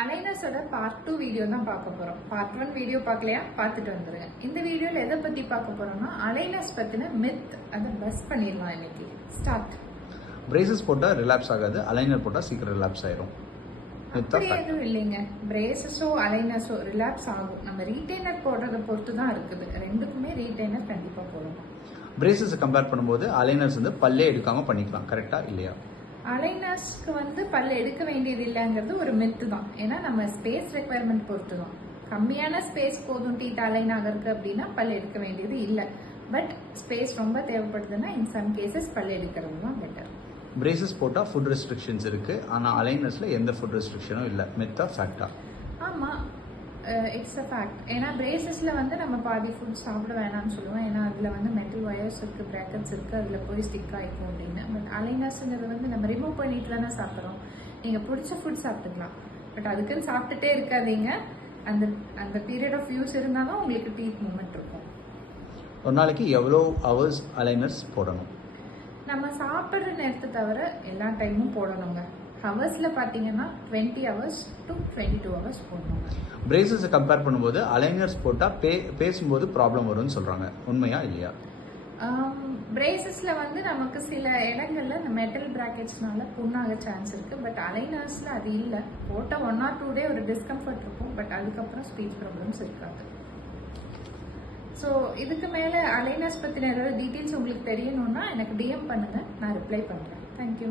அலைனஸோட part 2 video தான் பார்க்க போறோம். பார்ட் 1 வீடியோ பார்க்கலையா? பார்த்துட்டு வந்துருங்க. இந்த வீடியோல எதை பத்தி பார்க்க போறோம்னா அலைனஸ் பத்தின மித் அதை பஸ் பண்ணிடலாம் இன்னைக்கு. ஸ்டார்ட். பிரேசஸ் போட்டா ரிலாப்ஸ் ஆகாது, அலைனர் போட்டா சீக்கிரம் ரிலாப்ஸ் ஆயிரும். அப்படி எதுவும் இல்லைங்க. பிரேசஸோ அலைனஸோ ரிலாப்ஸ் ஆகும். நம்ம ரீடைனர் போடுறதை பொறுத்து தான் இருக்குது. ரெண்டுக்குமே ரீடைனர் கண்டிப்பா போடணும். பிரேசஸ் கம்பேர் பண்ணும்போது அலைனர்ஸ் பல்லே எடுக்காம பண்ணிக்கலாம், கரெக்டா இல்லையா? அலைனர்ஸ்க்கு பல்ல எடுக்க வேண்டியது இல்லைங்கிறது ஒரு மித்து தான். ஏன்னா நம்ம ஸ்பேஸ் ரெக்குவயர்மெண்ட் பொறுத்து தான். கம்மியான ஸ்பேஸ் போதும் டீத் அலைன் ஆகிறதுக்கு அப்படின்னா பல் எடுக்க வேண்டியது இல்லை. பட் ஸ்பேஸ் ரொம்ப தேவைப்படுதுன்னா இன் சம் கேசஸ் பல் எடுக்கிறது தான் பெட்டர். பிரேசஸ் போட்டா ஃபுட் ரெஸ்ட்ரிக்ஷன்ஸ் இருக்கு, ஆனா அலைனர்ஸ்ல எந்த ஃபுட் ரெஸ்ட்ரிக்ஷனும் இல்ல. மித்தா ஃபேக்டா? ஆமா, இட்ஸ் அ ஃபேக்ட். ஏன்னா பிரேசஸ்ல நம்ம பாதி ஃபுட் சாப்பிட வேணாம்னு சொல்லுவோம். ஏன்னா அதுல மெட்டல் வயர்ஸ் இருக்கு, பிராக்கெட்ஸ் இருக்கு, அதுல போய் ஸ்டிக் ஆயிக்கும் அப்படின்னு. பட் அலைனஸ்ங்கிறது நம்ம ரிமூவ் பண்ணிட்டு தானே சாப்பிட்றோம். நீங்க பிடிச்ச ஃபுட் சாப்பிட்டுக்கலாம், பட் அதுக்குன்னு சாப்பிட்டுட்டே இருக்காதீங்க. அந்த அந்த பீரியட் ஆஃப் யூஸ் இருந்தாலும் உங்களுக்கு டீத் மூமெண்ட் இருக்கும். ஒரு நாளைக்கு எவ்வளோ ஹவர்ஸ் அலைனர்ஸ் போடணும்? நம்ம சாப்பிட்ற நேரத்தை தவிர எல்லா டைமும் போடணுங்க. ஹவர்ஸ்ல பாத்தீங்கன்னா 20 hours to 22 hours போடணுங்க. பிரேசஸ் கம்பேர் பண்ணும்போது அலைனர்ஸ் போட்டா பேசும்போது ப்ராப்ளம் வரும்னு சொல்றாங்க, உண்மையா இல்லையா? பிரேசஸ்ல நமக்கு சில இடங்கள்ல மெட்டல் பிராக்கெட்ஸ்னால புண்ணாக சான்ஸ் இருக்கு. பட் அலைனர்ஸ்ல அது இல்லை. போட்ட 1 or 2 டே ஒரு டிஸ்கம்ஃபர்ட் இருக்கும். பட் அதுக்கப்புறம் ஸ்பீச் ப்ராப்ளம்ஸ் இருக்காது. ஸோ இதுக்கு மேலே அலைனர்ஸ் பற்றின ஏதாவது டீட்டெயில்ஸ் உங்களுக்கு தெரியணும்னா எனக்கு டிஎம் பண்ணுங்க, நான் ரிப்ளை பண்ணுறேன். தேங்க்யூ.